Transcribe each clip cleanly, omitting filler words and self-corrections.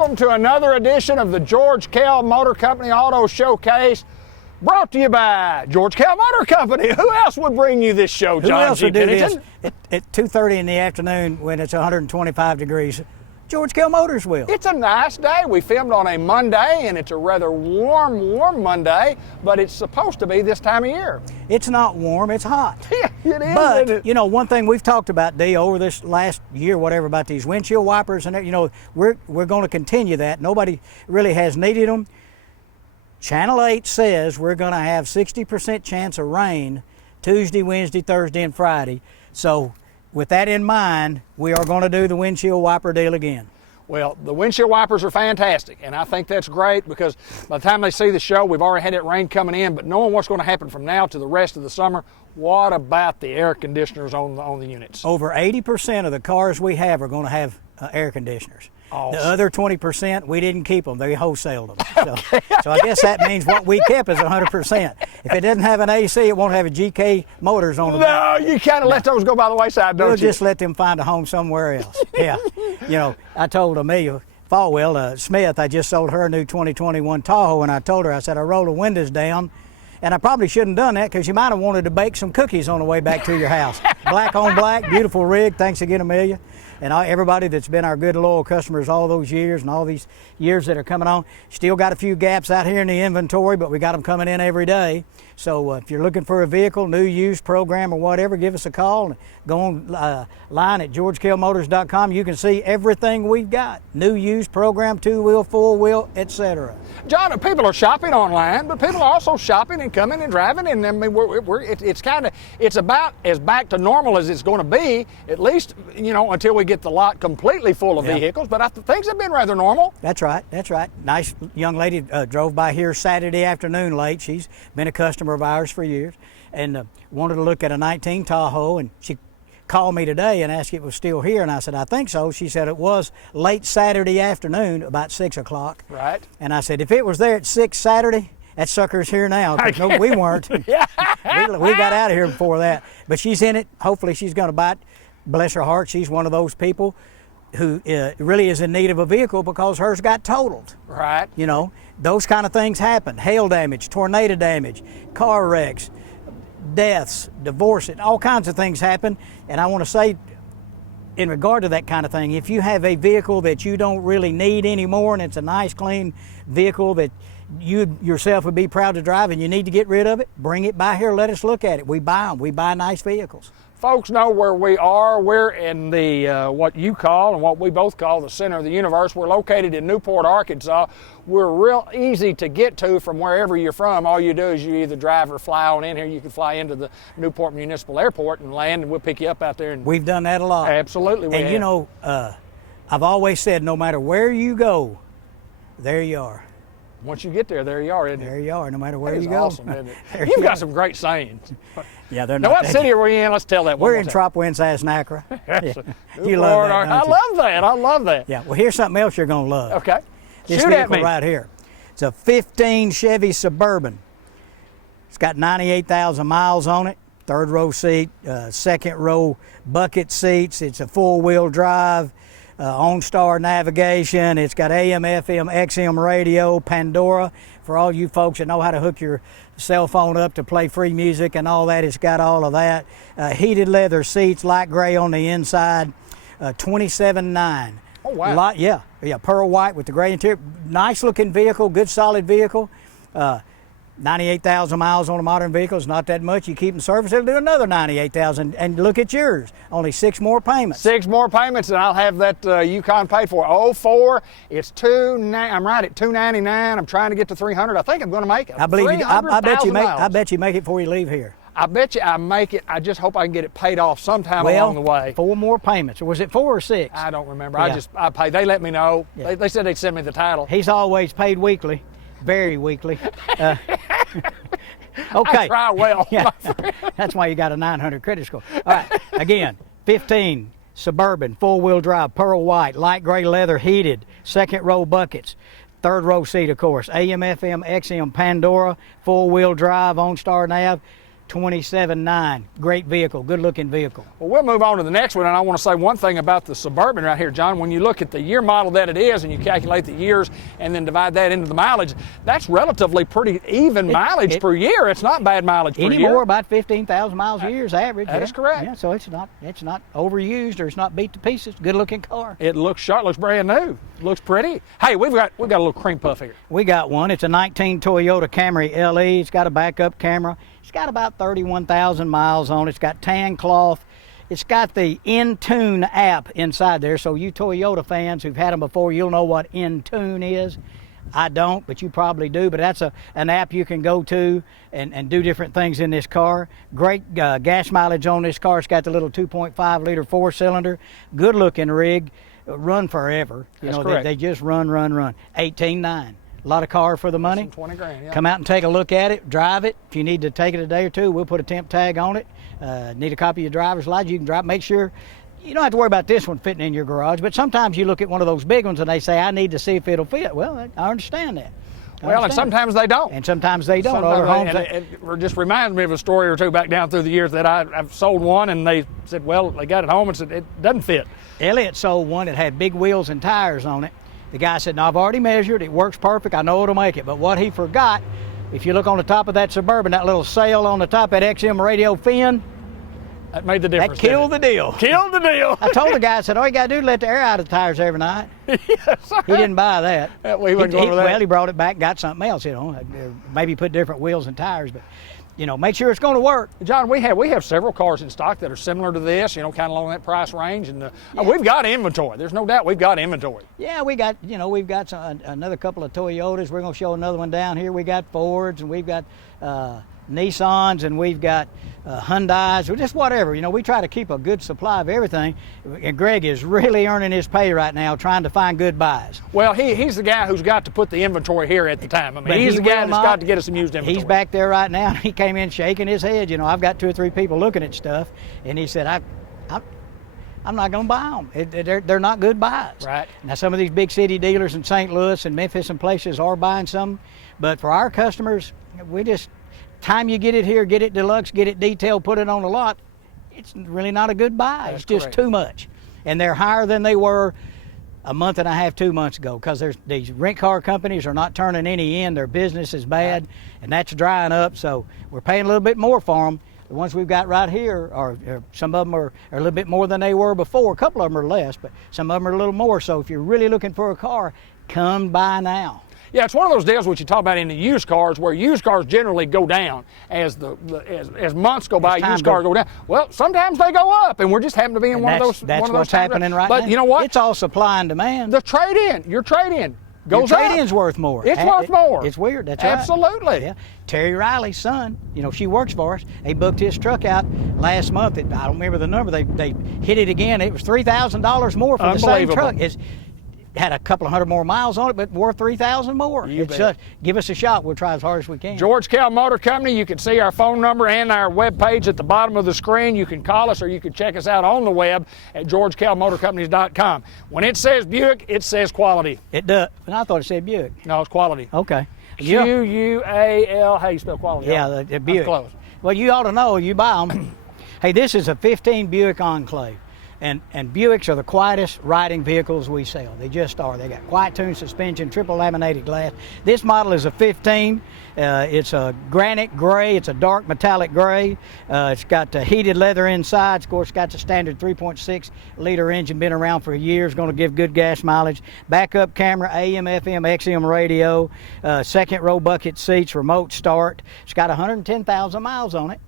welcome to another edition of the George Kell Motor Company Auto Showcase, brought to you by George Kell Motor Company. Who else would bring you this show, John? Who else G. would do this Pennington? at 2:30 in the afternoon when it's 125 degrees? George Kell Motors will. It's a nice day. We filmed on a Monday, and it's a rather warm Monday, but it's supposed to be this time of year. It's not warm, it's hot. Yeah, it is. But, isn't it? you know, one thing we've talked about, Dee, over this last year, whatever, about these windshield wipers, and, you know, we're going to continue that. Nobody really has needed them. Channel 8 says we're going to have 60% chance of rain Tuesday, Wednesday, Thursday, and Friday. So with that in mind, we are going to do the windshield wiper deal again. Well, the windshield wipers are fantastic, and I think that's great because by the time they see the show, we've already had that rain coming in, but knowing what's going to happen from now to the rest of the summer, what about the air conditioners on the units? Over 80% of the cars we have are going to have air conditioners. Awesome. The other 20%, we didn't keep them. They wholesaled them. So I guess that means what we kept is 100%. If it doesn't have an AC, it won't have a GK Motors on the back. No, you kind of let those go by the wayside, don't We'll you? just let them find a home somewhere else. Yeah. You know, I told Amelia Falwell Smith, I just sold her a new 2021 Tahoe, and I told her, I said, I rolled the windows down, and I probably shouldn't have done that because you might have wanted to bake some cookies on the way back to your house. Black on black, beautiful rig. Thanks again, Amelia. And everybody that's been our good, loyal customers all those years and all these years that are coming on. Still got a few gaps out here in the inventory, but we got them coming in every day. So if you're looking for a vehicle, new, used, program, or whatever, give us a call and go online at georgekellmotors.com. You can see everything we've got. New, used, program, two-wheel, four-wheel, etc. John, people are shopping online, but people are also shopping and coming and driving, and I mean, it's about as back to normal as it's going to be, at least, you know, until we get the lot completely full of vehicles, but things have been rather normal. That's right, that's right. Nice young lady drove by here Saturday afternoon late. She's been a customer of ours for years and wanted to look at a 19 Tahoe, and she called me today and asked if it was still here, and I said, I think so. She said it was late Saturday afternoon, about 6 o'clock. Right. And I said, if it was there at 6 Saturday, that sucker's here now. No, we weren't. Yeah. we got out of here before that. But she's in it. Hopefully she's going to buy it. Bless her heart, she's one of those people who really is in need of a vehicle because hers got totaled. Right. You know, those kind of things happen. Hail damage, tornado damage, car wrecks, deaths, divorce, all kinds of things happen. And I want to say, in regard to that kind of thing, if you have a vehicle that you don't really need anymore and it's a nice, clean vehicle that you yourself would be proud to drive and you need to get rid of it, bring it by here, let us look at it. We buy them. We buy nice vehicles. Folks know where we are. We're in the what you call and what we both call the center of the universe. We're located in Newport, Arkansas. We're real easy to get to from wherever you're from. All you do is you either drive or fly on in here. You can fly into the Newport Municipal Airport and land, and we'll pick you up out there. And we've done that a lot. Absolutely, we have. You know, I've always said, no matter where you go, there you are. Once you get there, there you are, isn't it? There you are, no matter where That is you go. awesome, isn't it? You've got some great sayings. Yeah, they're Now, not. what city are we in? Let's tell that one. We're more in time. Tropwin, Nacra. Yeah. You Newport, love that, I don't you? love that. I love that. Yeah, well, here's something else you're going to love. Okay. This Shoot at vehicle me. right here. It's a 15 Chevy Suburban. It's got 98,000 miles on it. Third row seat, second row bucket seats. It's a four-wheel drive, OnStar navigation. It's got AM, FM, XM radio, Pandora. For all you folks that know how to hook your cell phone up to play free music and all that, it's got all of that. Heated leather seats, light gray on the inside, 27.9. Oh, wow. Yeah, pearl white with the gray interior. Nice looking vehicle, good solid vehicle. 98,000 miles on a modern vehicle is not that much. You keep them serviced, it'll do another 98,000. And look at yours, only 6 more payments. 6 more payments, and I'll have that Yukon paid for. 04, it's I'm right at $299. I'm trying to get to $300. I think I'm going to make it. I believe you. I bet you make. miles. I bet you make it before you leave here. I bet you I make it. I just hope I can get it paid off sometime along the way. 4 more payments. Or was it 4 or 6? I don't remember. Yeah. I paid. They let me know. Yeah. They said they'd send me the title. He's always paid weekly, very weekly. Okay. I try well. Yeah. That's why you got a 900 credit score. All right. Again, 15 Suburban, 4-wheel drive, pearl white, light gray leather, heated, second row buckets, third row seat, of course, AM, FM, XM, Pandora, 4-wheel drive, OnStar nav, $27,900. Great vehicle, good looking vehicle. Well, we'll move on to the next one, and I want to say one thing about the Suburban right here, John. When you look at the year model that it is and you calculate the years and then divide that into the mileage, that's relatively pretty even mileage per year. It's not bad mileage per year. Anymore, about 15,000 miles a year is average. That is correct. Yeah, so it's not overused or it's not beat to pieces. Good looking car. It looks sharp, looks brand new, looks pretty. Hey, we've got a little cream puff here. We got one. It's a 19 Toyota Camry LE. It's got a backup camera. It's got about 31,000 miles on it. It's got tan cloth. It's got the Intune app inside there. So you Toyota fans who've had them before, you'll know what Intune is. I don't, but you probably do. But that's an app you can go to and do different things in this car. Great gas mileage on this car. It's got the little 2.5 liter 4-cylinder. Good looking rig. Run forever. You know, they just run. 18.9. A lot of car for the money. 20 grand, yeah. Come out and take a look at it, drive it. If you need to take it a day or two, we'll put a temp tag on it. Need a copy of your driver's license, you can drive. Make sure you don't have to worry about this one fitting in your garage, but sometimes you look at one of those big ones and they say, I need to see if it'll fit. Well, I understand that. And sometimes they don't. And sometimes they don't. It just reminds me of a story or two back down through the years that I've sold one and they said, well, they got it home and said it doesn't fit. Elliot sold one that had big wheels and tires on it. The guy said, no, I've already measured. It works perfect. I know it'll make it. But what he forgot, if you look on the top of that Suburban, that little sail on the top, that XM radio fin, that made the difference. That killed the deal. Killed the deal. I told the guy, I said, all you got to do is let the air out of the tires every night. Yes, he didn't buy that. He wouldn't go over that. Well, he brought it back and got something else, you know. Maybe put different wheels and tires, but, you know, make sure it's going to work. John, we have several cars in stock that are similar to this, you know, kind of along that price range, and we've got inventory. There's no doubt we've got inventory. Yeah, we've got another couple of Toyotas. We're going to show another one down here. We got Fords, and we've got Nissans, and we've got Hyundais, or just whatever. You know, we try to keep a good supply of everything. And Greg is really earning his pay right now trying to find good buys. Well, he's the guy who's got to put the inventory here at the time. I mean, he's the guy that's got to get us some used inventory. He's back there right now. He came in shaking his head. You know, I've got 2 or 3 people looking at stuff, and he said, I'm not going to buy them. They're not good buys. Right. Now, some of these big city dealers in St. Louis and Memphis and places are buying some, but for our customers, we just, time you get it here, get it deluxe, get it detailed, put it on the lot, it's really not a good buy. That's it's just correct. too much. And they're higher than they were a month and a half, 2 months ago, because these rent car companies are not turning any in. Their business is bad, and that's drying up, so we're paying a little bit more for them. The ones we've got right here, are some of them are a little bit more than they were before. A couple of them are less, but some of them are a little more. So if you're really looking for a car, come buy now. Yeah, it's one of those deals which you talk about in the used cars, where used cars generally go down as as months go by. Used cars go down. Well, sometimes they go up, and we're just happen to be in one of those. That's what's happening right now. But you know what? It's all supply and demand. The trade-in, your trade-in goes up. Your trade-in's worth more. It's worth more. It's weird. That's right. Absolutely. Yeah. Terry Riley's son, you know, she works for us. They booked his truck out last month. I don't remember the number. They hit it again. It was $3,000 more for the same truck. It's had a couple of hundred more miles on it, but worth $3,000 more. Give us a shot. We'll try as hard as we can. George Kell Motor Company. You can see our phone number and our web page at the bottom of the screen. You can call us, or you can check us out on the web at georgekellmotorcompanies.com. When it says Buick, it says quality. It does. And I thought it said Buick. No, it's quality. Okay. Q-U-A-L. How you spell quality? Yeah, the Buick. Close. Well, you ought to know. You buy them. Hey, this is a 15 Buick Enclave. And Buicks are the quietest riding vehicles we sell. They just are. They got quiet tune suspension, triple laminated glass. This model is a 15. It's a granite gray. It's a dark metallic gray. It's got heated leather inside. Of course, it's got the standard 3.6 liter engine, been around for years, going to give good gas mileage. Backup camera, AM, FM, XM radio, second row bucket seats, remote start. It's got 110,000 miles on it.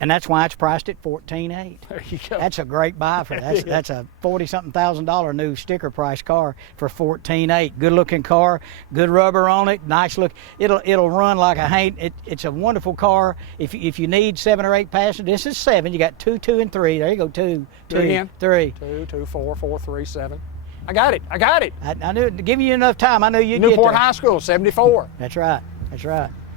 And that's why it's priced at $14,800. There you go. That's a great buy for that. That's a $40-something thousand new sticker price car for $14,800. Good looking car, good rubber on it, nice look. It'll run like a haint. It's a wonderful car. If you need 7 or 8 passengers, this is 7. You got 2, 2, and 3. There you go. 2, 2, 3. 2, 2, 4, 4, 3, 7. I got it. I knew it. Giving you enough time. I knew you'd Newport get there. High School, 74. That's right.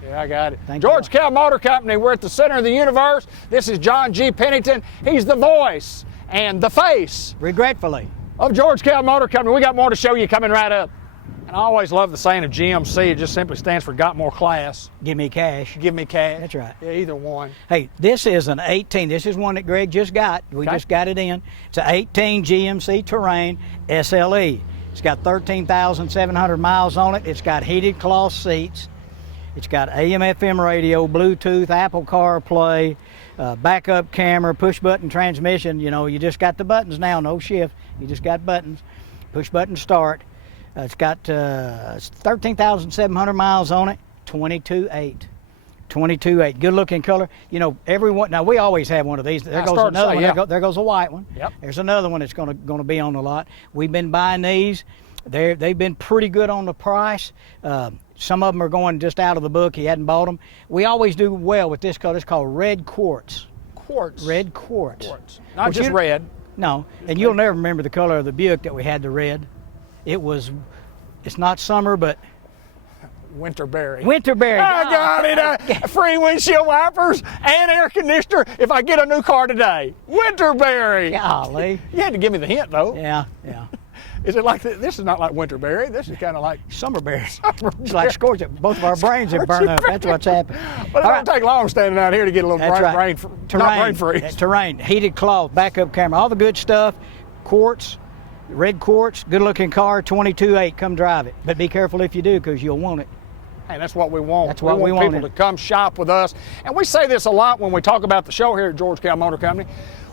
Yeah, I got it. Thank George you. Kell Motor Company, we're at the center of the universe. This is John G. Pennington. He's the voice and the face Regretfully. of George Kell Motor Company. We got more to show you coming right up. And I always love the saying of GMC. It just simply stands for got more class. Give me cash. Give me cash. That's right. Yeah, either one. Hey, this is an 18. This is one that Greg just got. We just got it in. It's an 18 GMC Terrain SE. It's got 13,700 miles on it. It's got heated cloth seats. It's got AM/FM radio, Bluetooth, Apple CarPlay, backup camera, push-button transmission. You know, you just got the buttons now, no shift. You just got buttons. Push-button start. It's got 13,700 miles on it, 22.8. 22.8. Good looking color. You know, everyone, now we always have one of these. There goes another one. Yeah. There goes a white one. Yep. There's another one that's going to be on the lot. We've been buying these. They've been pretty good on the price. Some of them are going just out of the book. He hadn't bought them. We always do well with this color. It's called red quartz. Quartz. Red quartz. Not just red. No, and you'll never remember the color of the Buick that we had, the red. It's not summer, but Winterberry. Winterberry. I got it. Free windshield wipers and air conditioner if I get a new car today. Winterberry. Golly. You had to give me the hint, though. Yeah. Is it like this is not like Winterberry. This is kind of like Summerberry. It's like scorching. Both of our brains have burned up. That's what's happened. But it don't take long standing out here to get a little brain freeze. Terrain, heated cloth, backup camera, all the good stuff. Quartz, red quartz, good looking car, 22.8. Come drive it. But be careful if you do, because you'll want it. Hey, that's what we want. That's what we want people to come shop with us. And we say this a lot when we talk about the show here at George Kell Motor Company.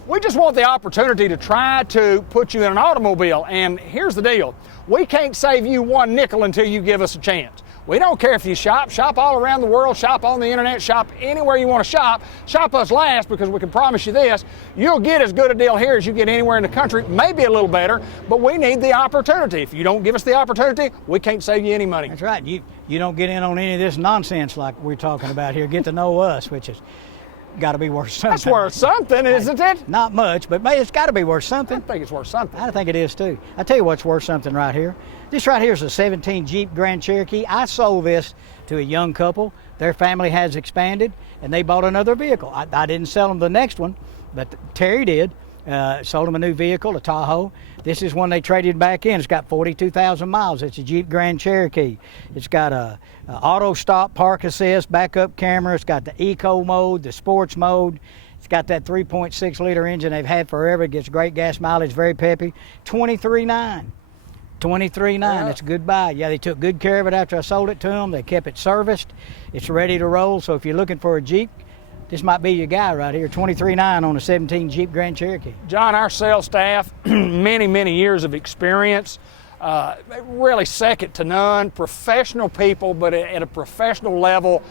We just want the opportunity to try to put you in an automobile. And here's the deal. We can't save you one nickel until you give us a chance. We don't care if you shop all around the world, shop on the internet, shop anywhere you want to shop. Shop us last, because we can promise you this, you'll get as good a deal here as you get anywhere in the country, maybe a little better, but we need the opportunity. If you don't give us the opportunity, we can't save you any money. That's right. You don't get in on any of this nonsense like we're talking about here. Get to know us, which is got to be worth something. That's worth something, isn't it? Not much, but it's got to be worth something. I think it's worth something. I think it is too. I tell you what's worth something right here. This right here is a 17 Jeep Grand Cherokee. I sold this to a young couple. Their family has expanded, and they bought another vehicle. I didn't sell them the next one, but Terry did. Sold them a new vehicle, a Tahoe. This is one they traded back in. It's got 42,000 miles. It's a Jeep Grand Cherokee. It's got a auto stop, park assist, backup camera. It's got the eco mode, the sports mode. It's got that 3.6 liter engine they've had forever. It gets great gas mileage, very peppy. 23.9. 23.9. That's a good buy. Yeah, they took good care of it after I sold it to them. They kept it serviced. It's ready to roll. So if you're looking for a Jeep, this might be your guy right here. 23.9 on a 17 Jeep Grand Cherokee. John, our sales staff, many years of experience, really second to none. Professional people, but at a professional level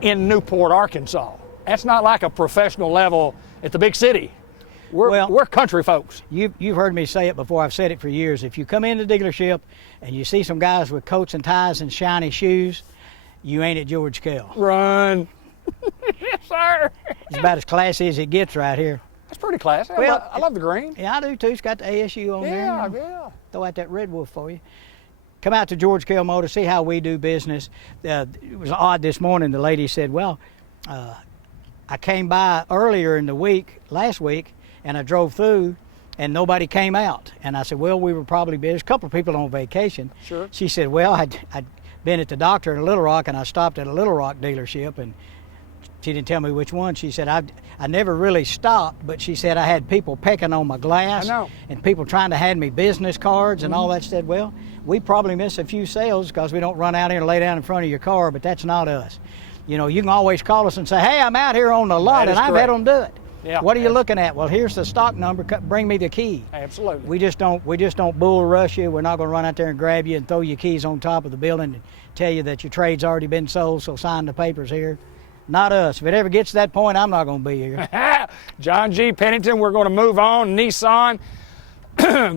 in Newport, Arkansas. That's not like a professional level at the big city. We're country folks. You've heard me say it before. I've said it for years. If you come in the dealership and you see some guys with coats and ties and shiny shoes, you ain't at George Kell. Run. Yes, sir. It's about as classy as it gets right here. That's pretty classy. Well, I love the green. Yeah, I do too. It's got the ASU on there. Yeah. Throw out that Red Wolf for you. Come out to George Kell Motor, see how we do business. It was odd this morning. The lady said, well, I came by earlier in the week, last week, and I drove through and nobody came out. And I said, well, we were probably busy. There's a couple of people on vacation. Sure. She said, well, I'd been at the doctor in Little Rock, and I stopped at a Little Rock dealership, and she didn't tell me which one. She said, I never really stopped, but she said I had people pecking on my glass. I know. And people trying to hand me business cards and all that. Said, well, we probably miss a few sales because we don't run out here and lay down in front of your car, but that's not us. You know, you can always call us and say, hey, I'm out here on the lot, and I've had them do it. Yeah. What are you looking at? Well, here's the stock number. Bring me the key. Absolutely. We just don't bull rush you. We're not going to run out there and grab you and throw your keys on top of the building and tell you that your trade's already been sold, so sign the papers here. Not us. If it ever gets to that point, I'm not going to be here. John G. Pennington, we're going to move on. Nissan,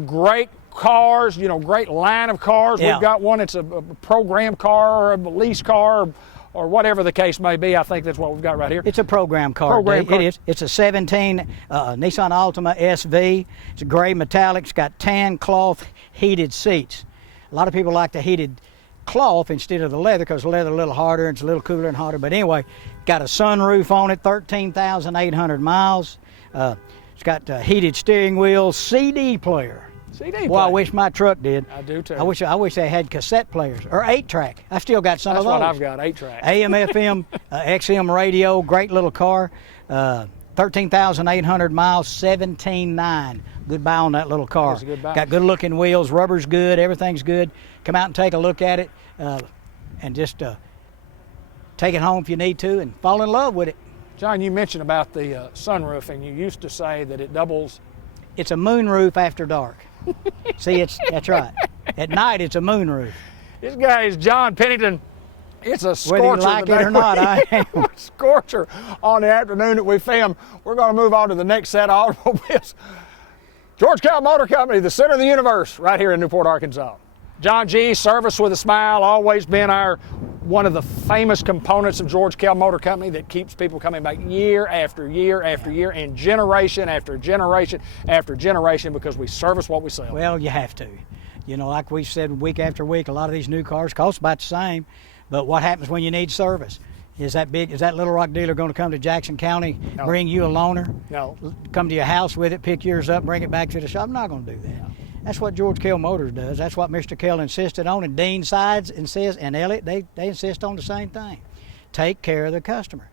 great cars, great line of cars. Yeah. We've got one. It's a program car or a lease car or whatever the case may be. I think that's what we've got right here. It's a program car. It is. It's a 17 Nissan Altima SV. It's a gray metallic. It's got tan cloth heated seats. A lot of people like the heated cloth instead of the leather because the leather a little harder and it's a little cooler and hotter. But anyway, got a sunroof on it, 13,800 miles. It's got heated steering wheel, CD player. CD Well, I player. wish my truck did. I do too. I wish they had cassette players or 8-track. I still got some That's of those. what I've got, 8-track. AM, FM, XM radio, great little car. 13,800 miles, 17.9. Goodbye on that little car. That's a goodbye. Got good looking wheels, rubber's good, everything's good. Come out and take a look at it and just take it home if you need to and fall in love with it. John, you mentioned about the sunroof, and you used to say that it doubles. It's a moonroof after dark. See, that's right. At night, it's a moonroof. This guy is John Pennington. It's a scorcher. Whether you like today. it or not, I am. Scorcher on the afternoon that we film. We're going to move on to the next set of automobiles. George Kell Motor Company, the center of the universe, right here in Newport, Arkansas. John G, service with a smile, always been one of the famous components of George Kell Motor Company that keeps people coming back year after year after year and generation after generation after generation because we service what we sell. Well, you have to. You know, like we said week after week, a lot of these new cars cost about the same, but what happens when you need service? Is that Little Rock dealer going to come to Jackson County, No. bring you a loaner? No. Come to your house with it, pick yours up, bring it back to the shop? I'm not going to do that. That's what George Kell Motors does. That's what Mr. Kell insisted on, and Dean Sides insists, and Elliott, they insist on the same thing. Take care of the customer.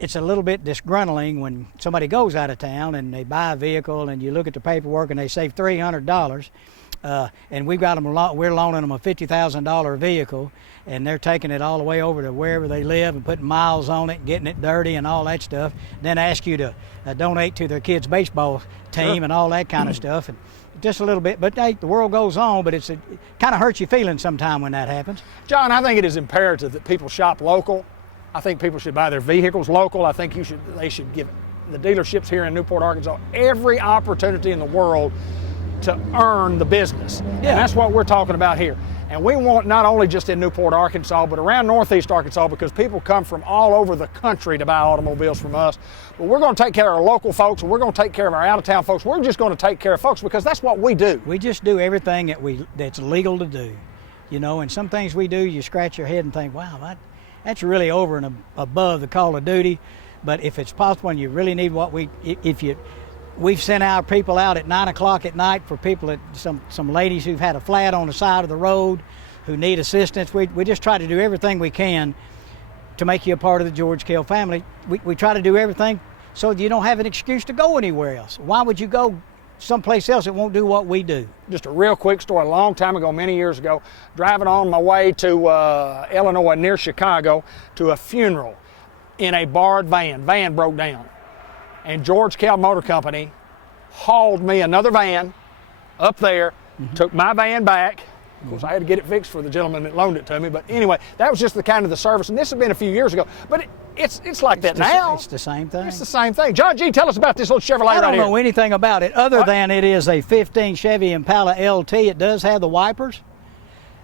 It's a little bit disgruntling when somebody goes out of town and they buy a vehicle and you look at the paperwork and they save $300, and we're loaning them a $50,000 vehicle, and they're taking it all the way over to wherever they live and putting miles on it, getting it dirty and all that stuff, then ask you to donate to their kids' baseball team. Sure. And all that kind of stuff. And just a little bit, but hey, the world goes on, but it kind of hurts your feelings sometime when that happens. John, I think it is imperative that people shop local. I think people should buy their vehicles local. I think they should give the dealerships here in Newport, Arkansas, every opportunity in the world to earn the business. Yeah. And that's what we're talking about here. And we want not only just in Newport, Arkansas, but around Northeast Arkansas, because people come from all over the country to buy automobiles from us. But we're going to take care of our local folks, and we're going to take care of our out-of-town folks. We're just going to take care of folks because that's what we do. We just do everything that's legal to do, you know. And some things we do, you scratch your head and think, wow, that's really over and above the call of duty. But if it's possible and you really need we've sent our people out at 9 o'clock at night for people some ladies who've had a flat on the side of the road who need assistance. We just try to do everything we can to make you a part of the George Kell family. We try to do everything so you don't have an excuse to go anywhere else. Why would you go someplace else that won't do what we do? Just a real quick story. A long time ago, many years ago, driving on my way to Illinois near Chicago to a funeral in a borrowed van. Van broke down. And George Kell Motor Company hauled me another van up there, took my van back. Of course, I had to get it fixed for the gentleman that loaned it to me. But anyway, that was just the kind of the service. And this has been a few years ago. But it's like that now. It's the same thing. It's the same thing. John G, tell us about this little Chevrolet I right here. don't know anything about it other than it is a 15 Chevy Impala LT. It does have the wipers.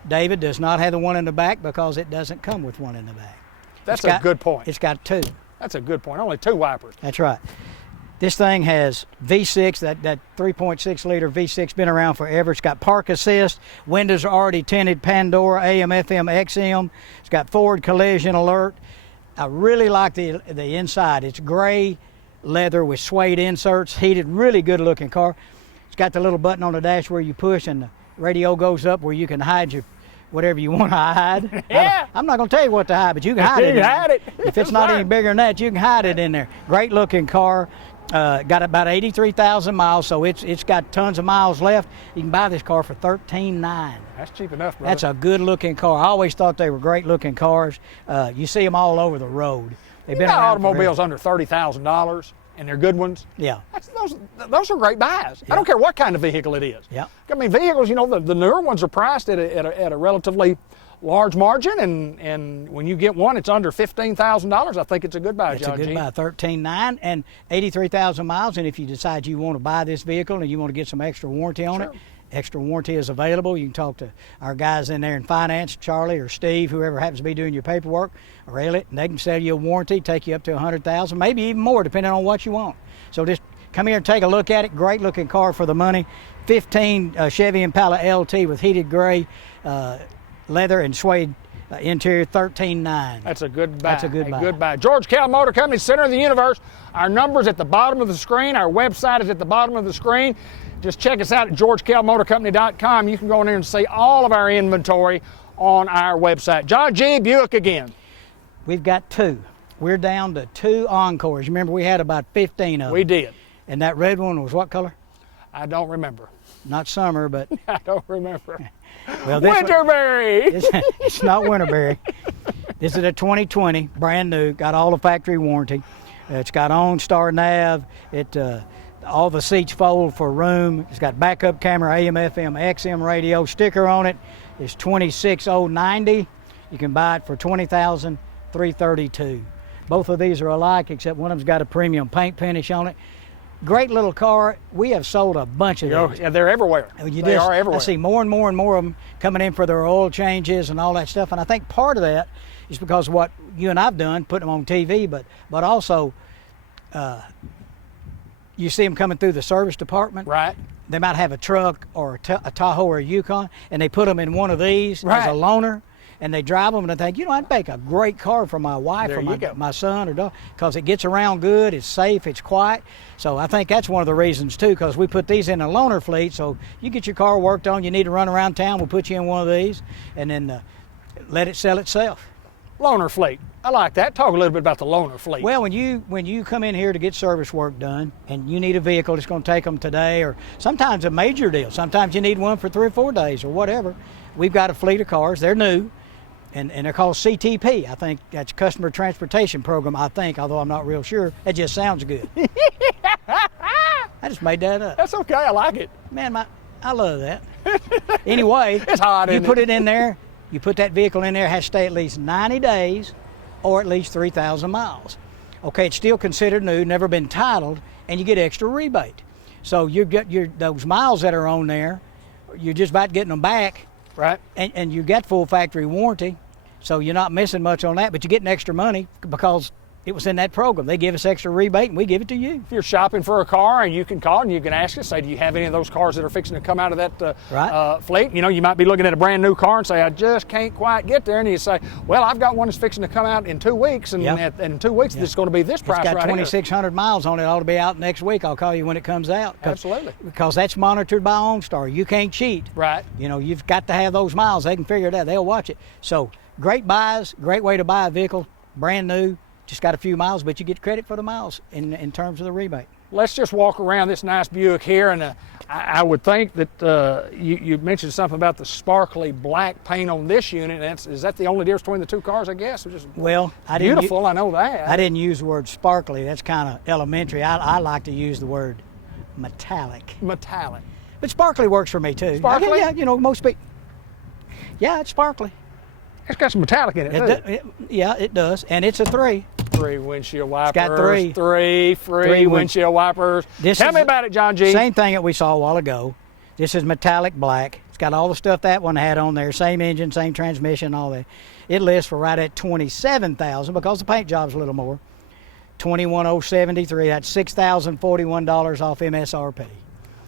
David does not have the one in the back because it doesn't come with one in the back. That's a good point. It's got two. That's a good point. Only two wipers. That's right. This thing has V6, that 3.6 liter V6, been around forever. It's got park assist. Windows are already tinted, Pandora, AM, FM, XM. It's got forward collision alert. I really like the inside. It's gray leather with suede inserts, heated, really good looking car. It's got the little button on the dash where you push and the radio goes up where you can hide your whatever you want to hide. Yeah. I'm not going to tell you what to hide, but you can hide it. You can hide it. If it's not any bigger than that, you can hide it in there. Great looking car. Got about 83,000 miles, so it's got tons of miles left. You can buy this car for $13,900. That's cheap enough, brother. That's a good looking car. I always thought they were great looking cars. You see them all over the road. They've been around automobiles forever. under $30,000, and they're good ones. Yeah. Those are great buys. Yeah. I don't care what kind of vehicle it is. Yeah. I mean, vehicles, you know, the newer ones are priced at a relatively large margin, and when you get one, it's under $15,000. I think it's a good buy, It's John a good G. buy, $13,900 and 83,000 miles. And if you decide you want to buy this vehicle and you want to get some extra warranty on it, extra warranty is available. You can talk to our guys in there in finance, Charlie or Steve, whoever happens to be doing your paperwork, or Elliot, and they can sell you a warranty, take you up to $100,000, maybe even more, depending on what you want. So just come here and take a look at it. Great looking car for the money. 15 Chevy Impala LT with heated gray leather and suede interior, $13,900. That's a good buy. That's a good buy. Good buy. George Kell Motor Company, center of the universe. Our number's at the bottom of the screen. Our website is at the bottom of the screen. just check us out at GeorgeKellMotorCompany.com. You can go in there and see all of our inventory on our website. John G. Buick again. We've got 2. We're down to 2 Encores. Remember, we had about 15 of them. We did. And that red one was what color? I don't remember. Not summer, but... I don't remember. Well, Winterberry! It's not Winterberry. This is a 2020, brand new, got all the factory warranty. It's got OnStar nav. All the seats fold for room. It's got backup camera, AM, FM, XM radio. Sticker on it is 26090. You can buy it for $20,332. Both of these are alike, except one of them's got a premium paint finish on it. Great little car. We have sold a bunch of these. Yeah, they're everywhere. They are everywhere. I see more and more and more of them coming in for their oil changes and all that stuff. And I think part of that is because of what you and I've done, putting them on TV, but also you see them coming through the service department. Right. They might have a truck or a Tahoe or a Yukon, and they put them in one of these as a loaner. And they drive them, and I think, I'd make a great car for my wife or my son or daughter, because it gets around good, it's safe, it's quiet. So I think that's one of the reasons, too, because we put these in a loaner fleet. So you get your car worked on, you need to run around town, we'll put you in one of these, and then let it sell itself. Loaner fleet. I like that. Talk a little bit about the loaner fleet. Well, when you come in here to get service work done, and you need a vehicle that's going to take them today, or sometimes a major deal, sometimes you need one for 3 or 4 days or whatever, we've got a fleet of cars. They're new. And they're called CTP. I think that's Customer Transportation Program, although I'm not real sure. It just sounds good. I just made that up. That's okay, I like it. Man, I love that. Anyway, it's hot, you put it in there, you put that vehicle in there, it has to stay at least 90 days or at least 3,000 miles. Okay, it's still considered new, never been titled, and you get extra rebate. So you get those miles that are on there, you're just about getting them back. Right. And you get full factory warranty. So you're not missing much on that, but you're getting extra money because it was in that program. They give us extra rebate, and we give it to you. If you're shopping for a car, and you can call and you can ask us, say, do you have any of those cars that are fixing to come out of that fleet? You might be looking at a brand new car and say, I just can't quite get there. And you say, well, I've got one that's fixing to come out in 2 weeks, and in 2 weeks, it's going to be this price right here. It's got 2,600 miles on it. It ought to be out next week. I'll call you when it comes out. Absolutely. Because that's monitored by OnStar. You can't cheat. Right. You've got to have those miles. They can figure it out. They'll watch it. So great buys, great way to buy a vehicle, brand new. Just got a few miles, but you get credit for the miles in terms of the rebate. Let's just walk around this nice Buick here, and I would think that you mentioned something about the sparkly black paint on this unit. And is that the only difference between the two cars, I guess? Just beautiful, I know that. I didn't use the word sparkly. That's kind of elementary. I like to use the word metallic. Metallic. But sparkly works for me, too. Sparkly? Yeah, most people. Yeah, it's sparkly. It's got some metallic in it, too. Yeah, it does. And it's a 3. 3 windshield wipers. It's got 3. Three windshield wipers. Tell me about it, John G. Same thing that we saw a while ago. This is metallic black. It's got all the stuff that one had on there. Same engine, same transmission, all that. It lists for right at $27,000 because the paint job's a little more. $21,073. That's $6,041 off MSRP.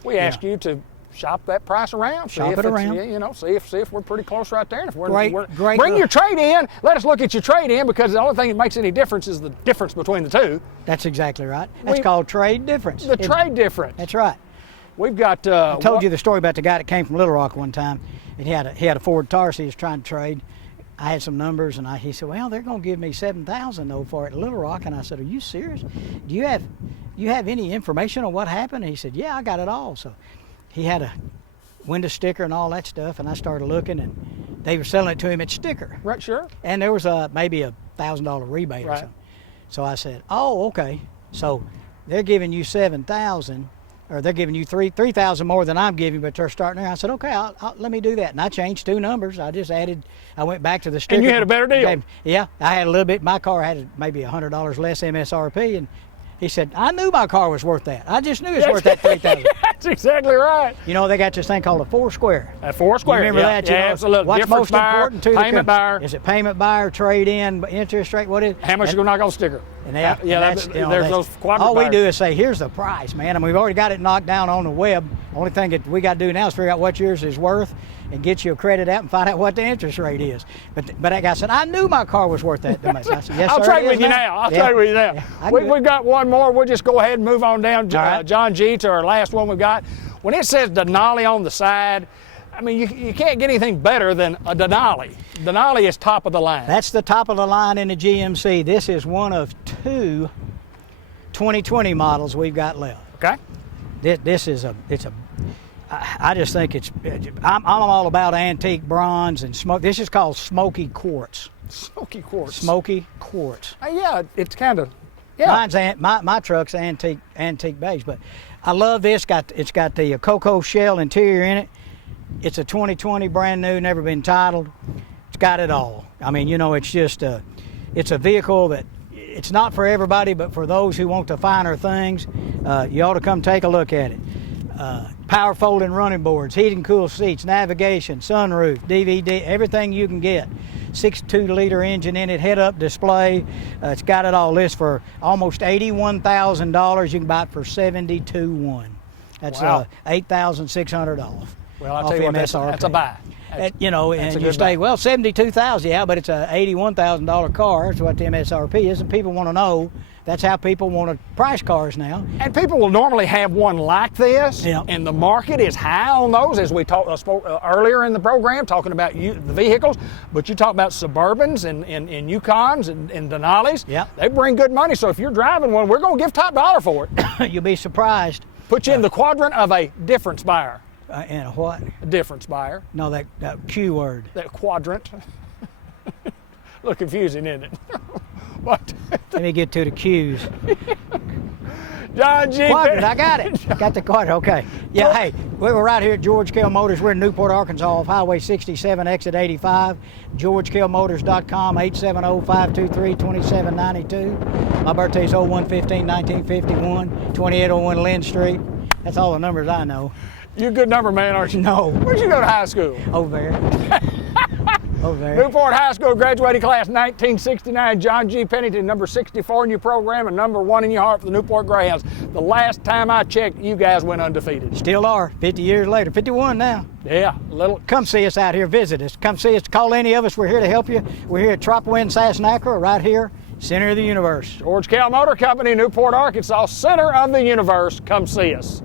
We ask you to shop that price around. Shop it around. See if we're pretty close right there. And if we're great. Bring your trade in. Let us look at your trade in, because the only thing that makes any difference is the difference between the two. That's exactly right. That's called trade difference. The trade difference. That's right. We've got. I told you the story about the guy that came from Little Rock one time, and he had a Ford Taurus he was trying to trade. I had some numbers, and he said, well, they're going to give me $7,000 though for it at Little Rock. And I said, are you serious? Do you have any information on what happened? And he said, yeah, I got it all. So he had a window sticker and all that stuff, and I started looking, and they were selling it to him at sticker. Right, sure. And there was maybe a $1,000 rebate or something. So I said, oh, okay. So they're giving you $7,000, or they're giving you $3,000 more than I'm giving, but they're starting there. I said, okay, let me do that. And I changed 2 numbers. I went back to the sticker. And you had a better deal. Yeah, I had a little bit. My car had maybe $100 less MSRP, and he said, I knew my car was worth that. I just knew it was worth that $3,000. That's exactly right. They got this thing called a 4-square. A 4-square. You remember that? Absolutely. What's most important to payment buyer. Is it payment buyer, trade in, interest rate? What is it? How much you gonna knock on sticker? And there's those quadrant all buyers. we do is say, here's the price, man. And we've already got it knocked down on the web. Only thing that we got to do now is figure out what yours is worth and get you a credit app and find out what the interest rate is. But that guy said, I knew my car was worth that much. I said, yes, I'll sir, trade with you now. I'll trade with you now. We've got one more. We'll just go ahead and move on down, John G, to our last one we've got. when it says Denali on the side, I mean, you can't get anything better than a Denali. Denali is top of the line. That's the top of the line in the GMC. This is one of 2 2020 models we've got left. Okay. I just think I'm all about antique bronze and smoke. This is called smoky quartz. Smoky quartz. Smoky quartz. Yeah, it's kind of, yeah. My truck's antique beige, but I love this. It's got the cocoa shell interior in it. It's a 2020 brand new, never been titled. It's got it all. I mean, you know, it's just it's a vehicle that it's not for everybody, but for those who want the finer things, you ought to come take a look at it. Power folding running boards, heated and cool seats, navigation, sunroof, DVD, everything you can get. 6.2-liter engine in it, head-up display. It's got it all. List for almost $81,000. You can buy it for $72,100. That's wow. $8,600 Well, I'll tell you what, that's a buy. You know, and you say, well, $72,000, yeah, but it's a $81,000 car. That's what the MSRP is, and people want to know. That's how people want to price cars now. And people will normally have one like this, yeah. And the market is high on those, as we spoke earlier in the program, talking about the vehicles. But you talk about Suburbans and Yukons and Denalis. Yeah. They bring good money, so if you're driving one, we're going to give top dollar for it. You'll be surprised. Put you in the quadrant of a difference buyer. In a what? A difference buyer. No, that Q word. That quadrant. A little confusing, isn't it? What? Let me get to the Q's. John G. Quadrant, I got it. Got the quadrant, okay. Yeah, hey, we're right here at George Kell Motors. We're in Newport, Arkansas, off Highway 67, exit 85. GeorgeKellMotors.com, 870-523-2792. My birthday's 01/15/1951, 2801 Lynn Street. That's all the numbers I know. You're a good number man, aren't you? No. Where'd you go to high school? Over there. Over there. Newport High School, graduating class 1969. John G. Pennington, number 64 in your program and number 1 in your heart for the Newport Greyhounds. The last time I checked, you guys went undefeated. Still are, 50 years later. 51 now. Yeah, little. Come see us out here, visit us. Come see us, call any of us. We're here to help you. We're here at Tropwin, Sassnacra, right here, center of the universe. George Kell Motor Company, Newport, Arkansas, center of the universe. Come see us.